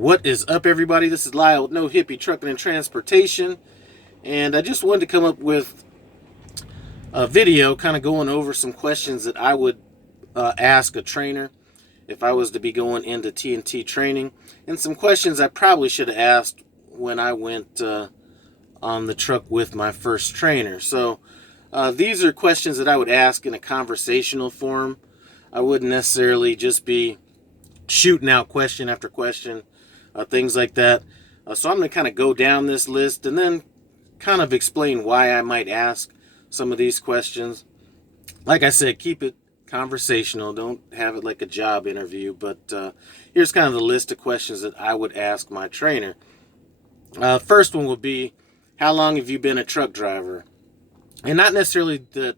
What is up, everybody? This is Lyle with No Hippie Trucking and Transportation, and I just wanted to come up with a video kind of going over some questions that I would ask a trainer if I was to be going into TNT training, and some questions I probably should have asked when I went on the truck with my first trainer. So these are questions that I would ask in a conversational form. I wouldn't necessarily just be shooting out question after question, things like that. So I'm going to kind of go down this list and then kind of explain why I might ask some of these questions. Like I said, keep it conversational. Don't have it like a job interview. But here's kind of the list of questions that I would ask my trainer. First one would be, how long have you been a truck driver? And not necessarily that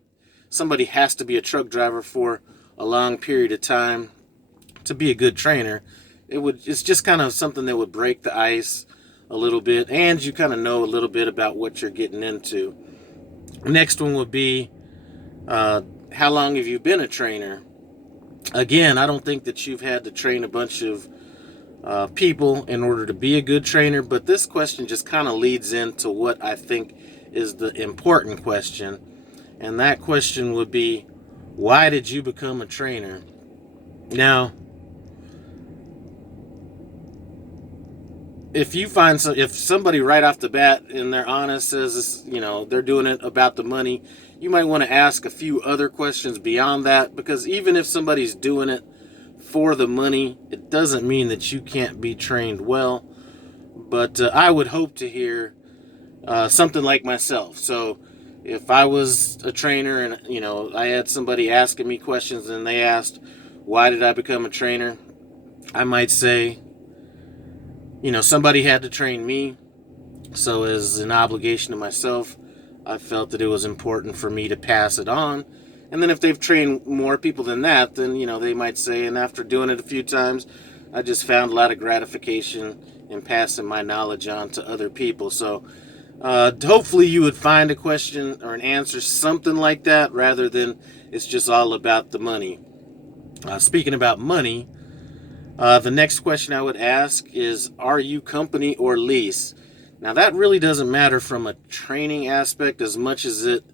somebody has to be a truck driver for a long period of time to be a good trainer. It's just kind of something that would break the ice a little bit, and you kind of know a little bit about what you're getting into. Next one would be, how long have you been a trainer? Again, I don't think that you've had to train a bunch of people in order to be a good trainer, but this question just kind of leads into what I think is the important question, and that question would be, why did you become a trainer? Now, if somebody right off the bat and they're honest, says they're doing it about the money, you might want to ask a few other questions beyond that, because even if somebody's doing it for the money, it doesn't mean that you can't be trained well. But I would hope to hear something like myself. So if I was a trainer and I had somebody asking me questions and they asked, why did I become a trainer? I might say, somebody had to train me, so as an obligation to myself, I felt that it was important for me to pass it on. And then if they've trained more people than that, then, they might say, and after doing it a few times, I just found a lot of gratification in passing my knowledge on to other people. So hopefully you would find a question or an answer, something like that, rather than it's just all about the money. Speaking about money, the next question I would ask is, are you company or lease? Now, that really doesn't matter from a training aspect as much as it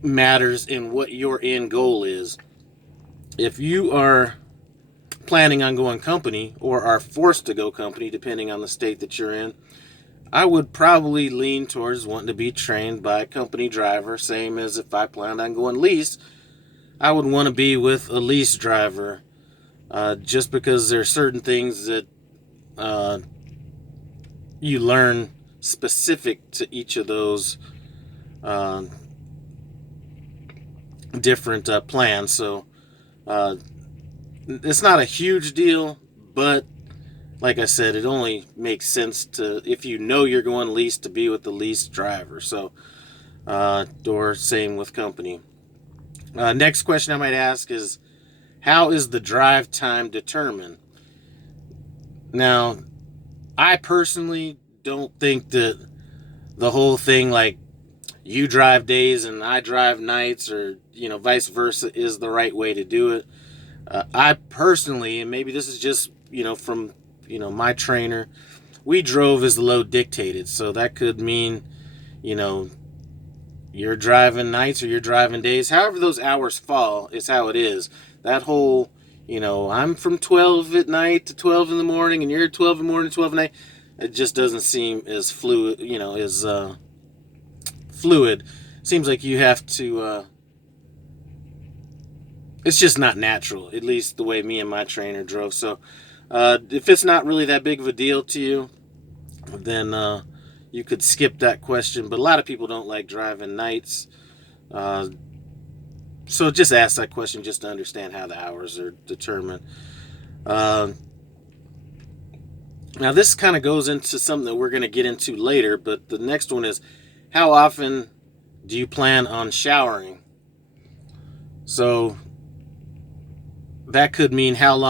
matters in what your end goal is. If you are planning on going company or are forced to go company, depending on the state that you're in, I would probably lean towards wanting to be trained by a company driver, same as if I planned on going lease. I would want to be with a lease driver, just because there are certain things that you learn specific to each of those different plans. So it's not a huge deal, but like I said, it only makes sense if you're going lease, to be with the lease driver. So or same with company. Next question I might ask is, how is the drive time determined? Now, I personally don't think that the whole thing, like you drive days and I drive nights, or vice versa, is the right way to do it. I personally, and maybe this is just from my trainer, we drove as the load dictated. So that could mean you're driving nights or you're driving days. However those hours fall is how it is. That whole, I'm from 12 at night to 12 in the morning and you're 12 in the morning, 12 at night. It just doesn't seem as fluid, fluid. Seems like you have to, it's just not natural, at least the way me and my trainer drove. So if it's not really that big of a deal to you, then you could skip that question. But a lot of people don't like driving nights. So just ask that question just to understand how the hours are determined. Now, this kind of goes into something that we're going to get into later, but the next one is, how often do you plan on showering? So that could mean how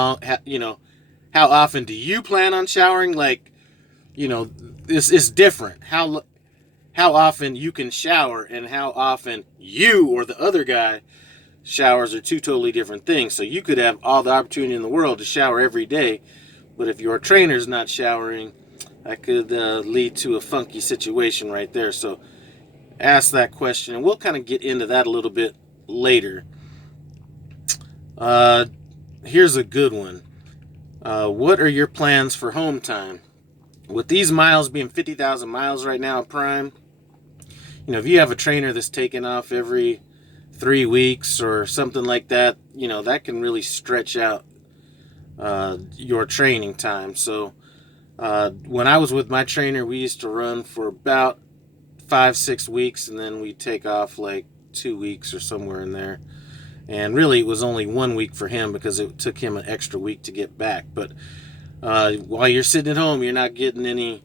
often do you plan on showering? Like, it's different. How often you can shower and how often you or the other guy showers are two totally different things. So you could have all the opportunity in the world to shower every day, but if your trainer's not showering, that could lead to a funky situation right there. So ask that question, and we'll kind of get into that a little bit later. Here's a good one. What are your plans for home time? With these miles being 50,000 miles right now at Prime, if you have a trainer that's taking off every 3 weeks or something like that, that can really stretch out your training time. So when I was with my trainer, we used to run for about 5-6 weeks, and then we'd take off like 2 weeks or somewhere in there. And really, it was only 1 week for him because it took him an extra week to get back. But while you're sitting at home, you're not getting any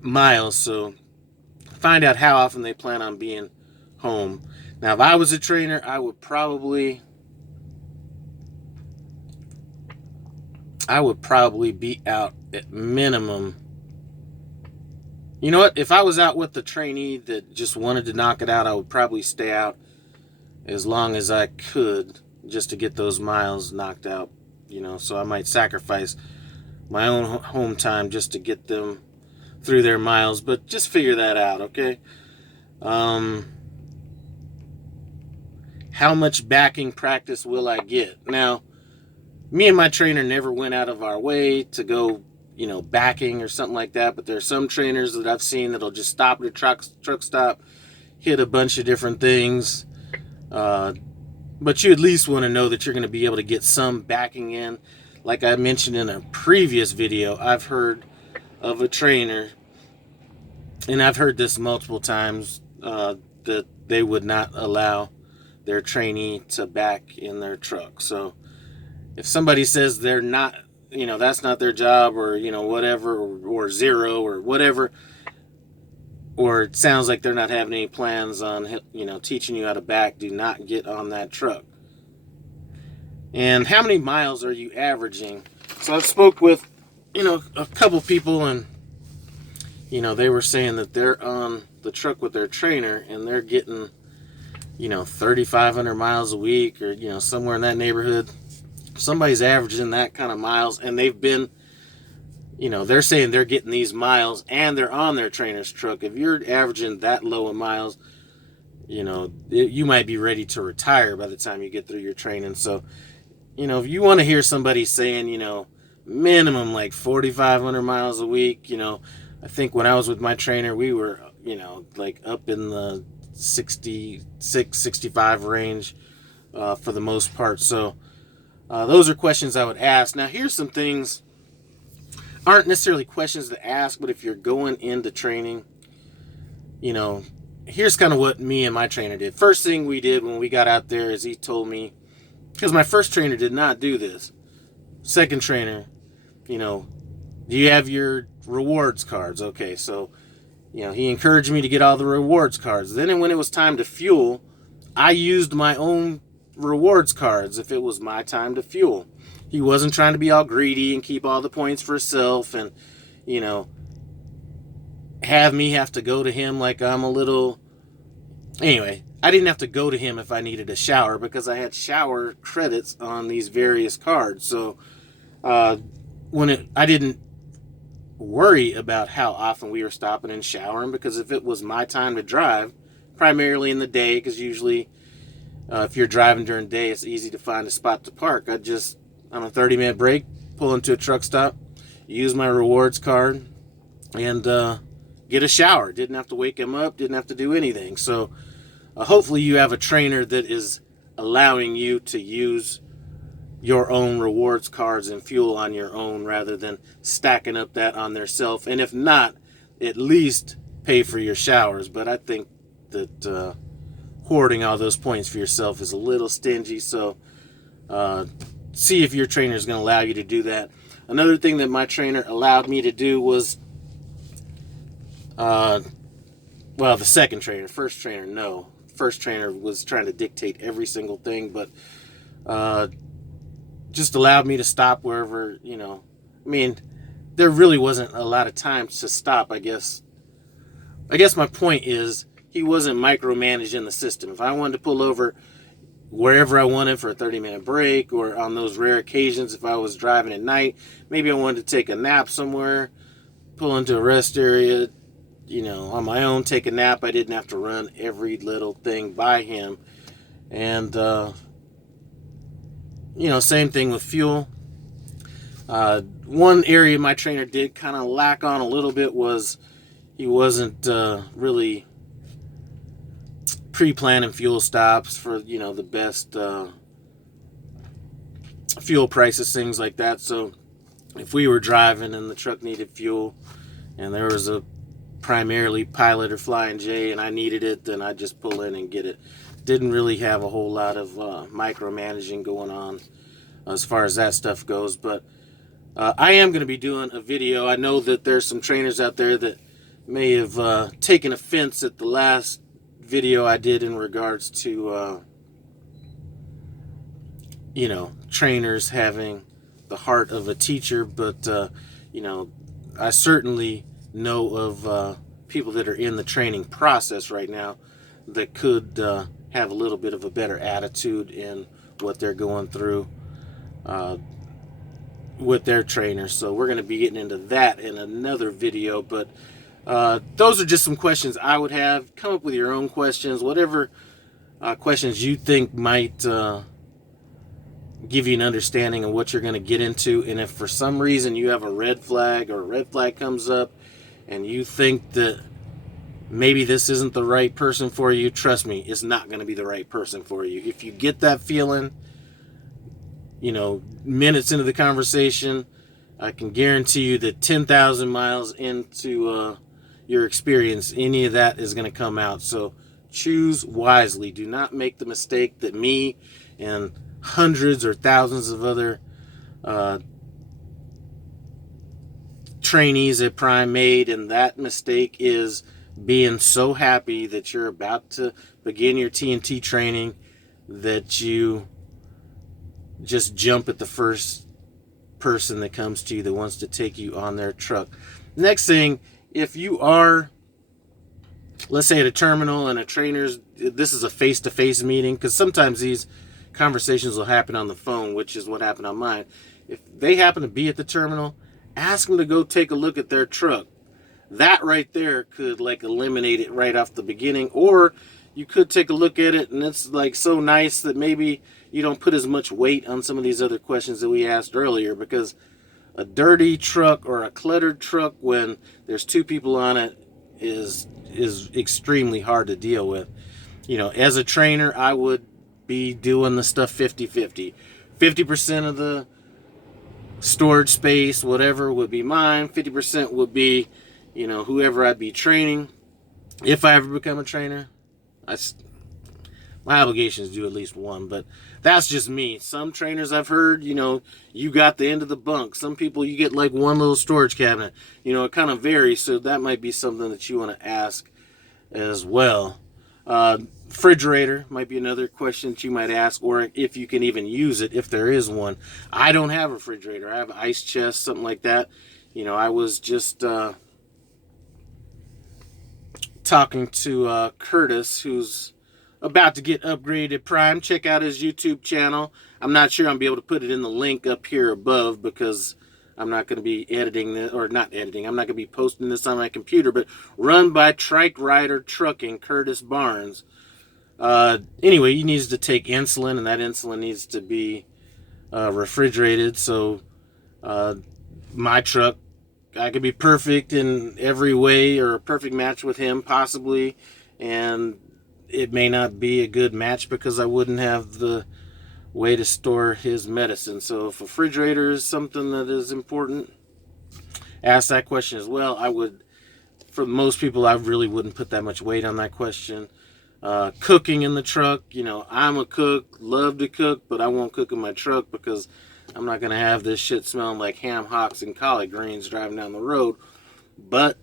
miles. So find out how often they plan on being home. Now, if I was a trainer, I would probably be out at minimum. You know what? If I was out with the trainee that just wanted to knock it out, I would probably stay out as long as I could just to get those miles knocked out, so I might sacrifice my own home time just to get them through their miles, but just figure that out, okay? How much backing practice will I get? Now, me and my trainer never went out of our way to go, backing or something like that, but there are some trainers that I've seen that'll just stop at a truck stop, hit a bunch of different things. But you at least want to know that you're going to be able to get some backing in. Like I mentioned in a previous video, I've heard of a trainer, and I've heard this multiple times, that they would not allow their trainee to back in their truck. So if somebody says they're not, that's not their job, or, whatever, or zero or whatever, or it sounds like they're not having any plans on, teaching you how to back, do not get on that truck. And how many miles are you averaging? So I spoke with, a couple people, and, they were saying that they're on the truck with their trainer, and they're getting, 3,500 miles a week, or, somewhere in that neighborhood. Somebody's averaging that kind of miles, and they've been, they're saying they're getting these miles and they're on their trainer's truck. If you're averaging that low of miles, you might be ready to retire by the time you get through your training. So, if you want to hear somebody saying, minimum like 4,500 miles a week, I think when I was with my trainer, we were, like up in the 66, 65 range for the most part. So those are questions I would ask. Now, here's some things. Aren't necessarily questions to ask, but if you're going into training, here's kind of what me and my trainer did. First thing we did when we got out there is he told me, because my first trainer did not do this. Second trainer, do you have your rewards cards? Okay, so, he encouraged me to get all the rewards cards. Then when it was time to fuel, I used my own rewards cards if it was my time to fuel. He wasn't trying to be all greedy and keep all the points for himself and, have me have to go to him like I'm a little... Anyway, I didn't have to go to him if I needed a shower because I had shower credits on these various cards. So I didn't worry about how often we were stopping and showering, because if it was my time to drive, primarily in the day, because usually if you're driving during the day, it's easy to find a spot to park. I'd just, on a 30-minute break, pull into a truck stop, use my rewards card, and get a shower. Didn't have to wake him up, didn't have to do anything. So hopefully you have a trainer that is allowing you to use your own rewards cards and fuel on your own rather than stacking up that on their self. And if not, at least pay for your showers. But I think that hoarding all those points for yourself is a little stingy. So see if your trainer is going to allow you to do that. Another thing that my trainer allowed me to do was, the second trainer. First trainer, no. First trainer was trying to dictate every single thing, but just allowed me to stop wherever, there really wasn't a lot of time to stop, I guess. My point is, he wasn't micromanaging the system. If I wanted to pull over wherever I wanted for a 30-minute break, or on those rare occasions if I was driving at night, maybe I wanted to take a nap somewhere, pull into a rest area, on my own, take a nap. I didn't have to run every little thing by him. And, same thing with fuel. One area my trainer did kind of lack on a little bit was he wasn't really pre-planning fuel stops for, the best fuel prices, things like that. So if we were driving and the truck needed fuel and there was a primarily Pilot or Flying J and I needed it, then I'd just pull in and get it. Didn't really have a whole lot of micromanaging going on as far as that stuff goes. But I am going to be doing a video. I know that there's some trainers out there that may have taken offense at the last video I did in regards to trainers having the heart of a teacher, but I certainly know of people that are in the training process right now that could have a little bit of a better attitude in what they're going through with their trainers. So we're going to be getting into that in another video, but those are just some questions I would have. Come up with your own questions, whatever questions you think might give you an understanding of what you're going to get into. And if for some reason you have a red flag, or a red flag comes up and you think that maybe this isn't the right person for you, trust me, it's not going to be the right person for you. If you get that feeling, minutes into the conversation, I can guarantee you that 10,000 miles into your experience, any of that is going to come out. So choose wisely. Do not make the mistake that me and hundreds or thousands of other trainees at Prime made. And that mistake is being so happy that you're about to begin your TNT training that you just jump at the first person that comes to you that wants to take you on their truck. Next thing, if you are, let's say, at a terminal and a trainer's, this is a face-to-face meeting, because sometimes these conversations will happen on the phone, which is what happened on mine. If they happen to be at the terminal, ask them to go take a look at their truck. That right there could eliminate it right off the beginning. Or you could take a look at it and it's so nice that maybe you don't put as much weight on some of these other questions that we asked earlier, because a dirty truck or a cluttered truck when there's two people on it is extremely hard to deal with. As a trainer, I would be doing the stuff 50-50. 50% of the storage space, whatever, would be mine. 50% would be, whoever I'd be training. If I ever become a trainer, my obligation is to do at least one, but that's just me. Some trainers I've heard, you got the end of the bunk. Some people you get one little storage cabinet. It kind of varies, so that might be something that you want to ask as well. Refrigerator might be another question that you might ask, or if you can even use it, if there is one. I don't have a refrigerator. I have an ice chest, something like that. I was just talking to Curtis, who's about to get upgraded Prime. Check out his YouTube channel. I'm not sure I'll be able to put it in the link up here above, because I'm not going to be editing this, or not editing, I'm not going to be posting this on my computer, but run by Trike Rider Trucking, Curtis Barnes. Anyway, he needs to take insulin, and that insulin needs to be refrigerated. So my truck, I could be perfect in every way, or a perfect match with him possibly, and it may not be a good match because I wouldn't have the way to store his medicine. So if a refrigerator is something that is important, ask that question as well. I would, for most people, I really wouldn't put that much weight on that question. Cooking in the truck, I'm a cook, love to cook, but I won't cook in my truck because I'm not going to have this shit smelling like ham hocks and collard greens driving down the road. But,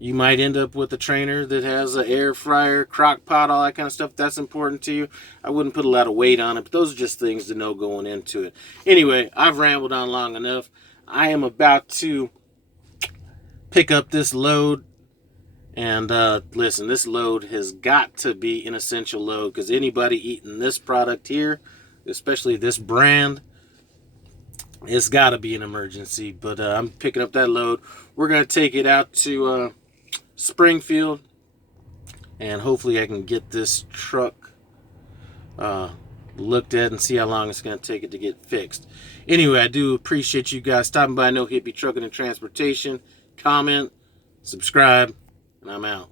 you might end up with a trainer that has an air fryer, crock pot, all that kind of stuff. That's important to you. I wouldn't put a lot of weight on it, but those are just things to know going into it. Anyway, I've rambled on long enough. I am about to pick up this load And listen, this load has got to be an essential load, because anybody eating this product here, especially this brand, it's got to be an emergency. But I'm picking up that load. We're going to take it out to Springfield, and hopefully I can get this truck looked at and see how long it's going to take it to get fixed. Anyway, I do appreciate you guys stopping by No Hippie Trucking and Transportation. Comment, subscribe, and I'm out.